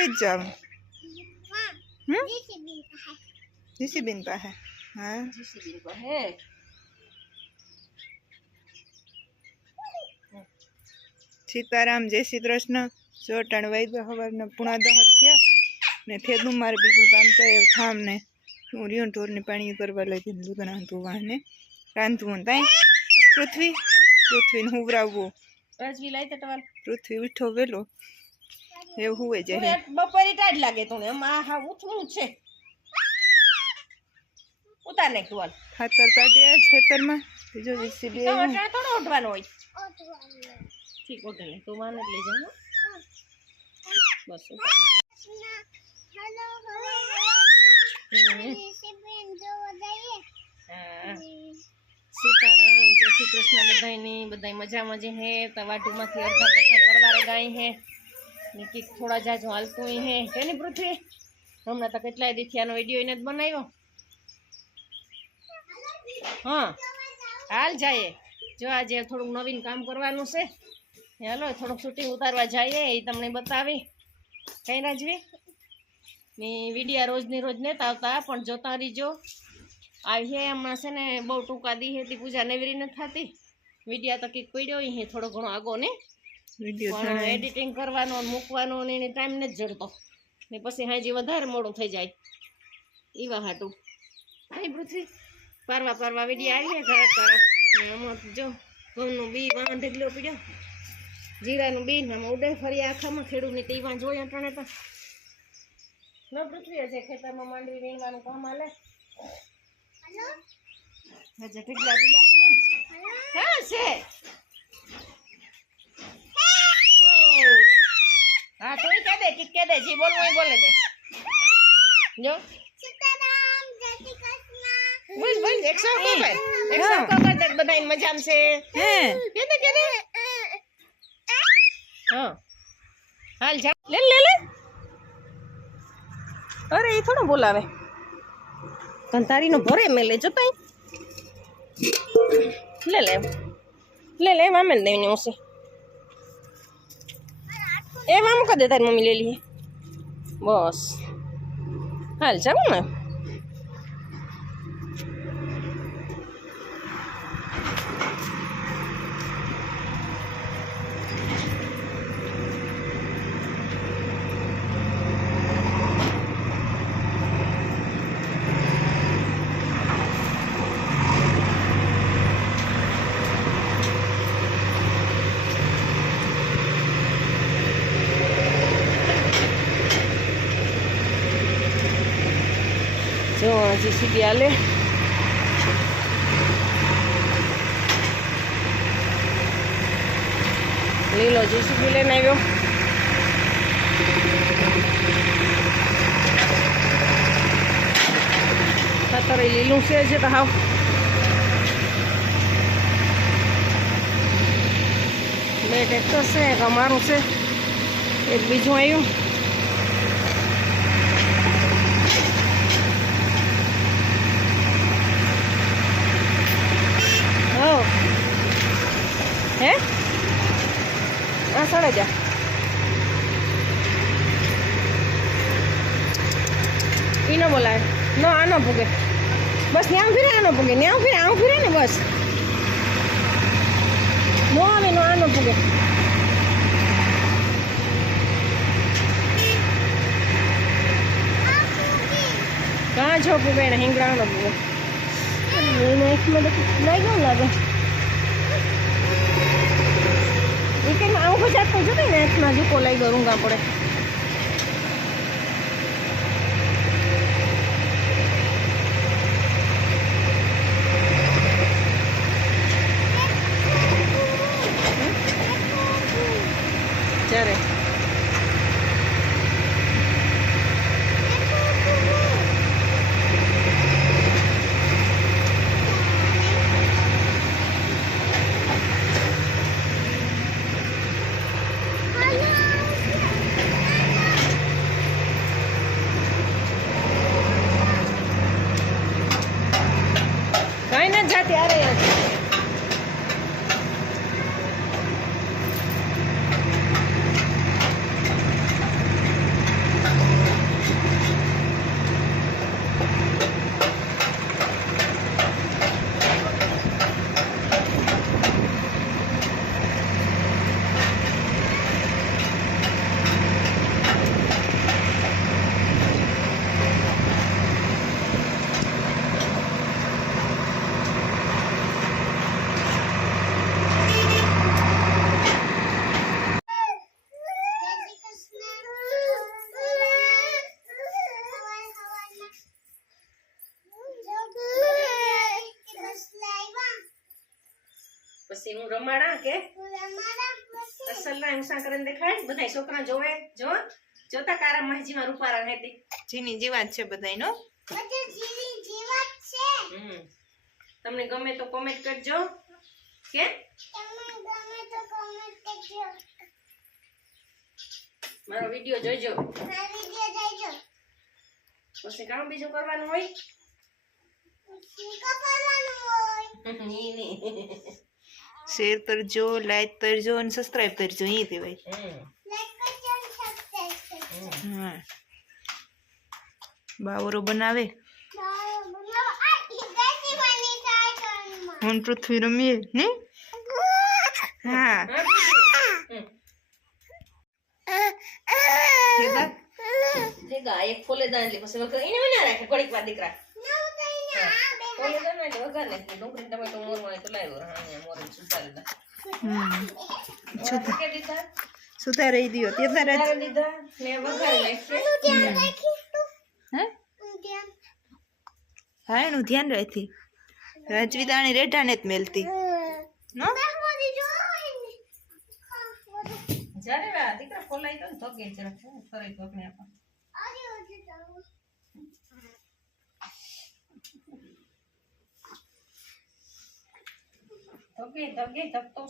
જ જાવ જીસીબીન પાસે હા જીસીબી પાસે સીતારામ જય શ્રી કૃષ્ણ ચોટાણ વાગ્યા સવારના 9:30 થયા ને થેદું મારે બીજું કામ તો એ થામ ને હું રિયોન ઢોરને પાણી કરવા લાગી દુકાન ધોવાને રાંધવું તાઈ પૃથ્વીને હુવરાવવું રાજવી લાઈ ટવાલ પૃથ્વી ઉઠો વેલો એવું હુવે જાય બપોરે ટાઈટ લાગે તો એમાં હા ઉઠવું છે ઉતાર નાખ ટવાલ ખાતર કાઢ્યા ખેતરમાં બીજો જીસીબી ટમાટર થોડો ઉઠવાનો હોય ઠીક ઓટે ને તો માને લઈ જાવ બસ સીતારામ જય શ્રી કૃષ્ણ બધાની બધા મજામાં જે હે વાટુમાંથી અડધા પછા પરવારે ગાય હે ને કીક થોડા જાજો હાલતું હે કેની પૃથ્વી હમણાં તો કેટલાય દીથી આનો વિડીયો એને જ બનાવ્યો હા હાલ જાય જો આજે થોડુંક નવીન કામ કરવાનું છે હાલો થોડુંક શૂટિંગ ઉતારવા જઈએ એ તમને બતાવી કઈ રાજવી ને વિડીયા રોજની રોજ નતા આવતા પણ જોતા રહીજો આવી હમણાં છે ને બહુ ટૂંકા દી હતી પૂજા નેવરી નથી થતી વિડીયા તો કંઈક પડ્યો હે થોડો ઘણો આગો ને પણ એડિટિંગ કરવાનો મૂકવાનો ને એને ટાઈમ નથી જડતો ને પછી હાજી વધારે મોડું થઈ જાય એવા હાટું કઈ પૃથ્વી પારવા વિડીયા આવીએ ઘર તરફ આમાં જો ઘઉંનું બી ઢગલો પીડ્યો જીરાનું બી આમાં ઉડે ફરી આખામાં ખેડૂતની ટીવા જોઈએ અટાણે તો ન પૃથ્વી હશે ખેતરમાં માંડવી વીણવાનું કામ હાલે હજે ઢગલા પીડ્યા નહીં હા છે હા તો કહે દે કે કહે દે જી બોલવું હોય બોલે દે જો બોલ 100 કો કર 100 કો કર દે બધાય મજામાં છે હે કે દે હા હાલ જા લે અરે એ થોડો બોલાવે કંતારી નો ભરે મેલે જો તાઈ લે મામે દેને ઓસે એ મામુ કા દે તારી મમ્મી લે લી બસ હાલ જાવ ને જો જીસીબી આલે લીલો જીસીબી લઈને આવ્યો ખાતર લીલું છે જે તો હાવ બે ટ્રેક્ટર છે એક અમારું છે એક બીજું આવ્યું હે આ સડે જા ઈ ન બોલાય ન આ ન પૂગે બસ ન્યાવ ફીરે આ ન પૂગે ન્યાવ ફીરે આવું ફીરે ને બસ નો આવે નો આ ન પૂગે કાં જો પૂગે ને હિંગડા ન પૂગે લાઈફમાં લાગ્યું લાગે કે આવું ગુજરાત તો જોઈ ને એટલા જ કોલાઈ કરું આપણે ચારે પછી હું રમાડા કે અસલ ના ઊંસા કરીને દેખાય બધા છોકરા જોવે જો જોતા કારા માજીમાં રૂપારા રહેતી જીની જીવાત છે બધાયનો. તમને ગમે તો કોમેન્ટ કરજો કે મારો વિડિયો જોજો પછી કામ બીજું કરવાનું હોય ઈ નહીં. શેર કરજો, લાઈક કરજો અને સબસ્ક્રાઇબ કરજો એ તે ભાઈ. હા બાવરો બનાવે હું પૃથ્વી રમીએ ને. હા ભેગા એક ફોલે દાન એટલે પછી વગર એને મને રાખે ઘડીક વાર દીકરા ફોલે દાન એટલે વગર ને ડુંગળી ટમેટો મોરવાય તો લાવ્યો હા મોર સુતારી દા કે દીધા સુધારી દ્યો તે તારે સુતારી દીધા ને વઘારી નાખી હે હા એનું ધ્યાન રાખી રાજવી દાણી રેઢાને જ મેલતી નો. જ્યારે વા દીકરા ફોલાઈ તો ધોકે જરા ફરી ધોકને આપા ધોકે ધોકે ધકતો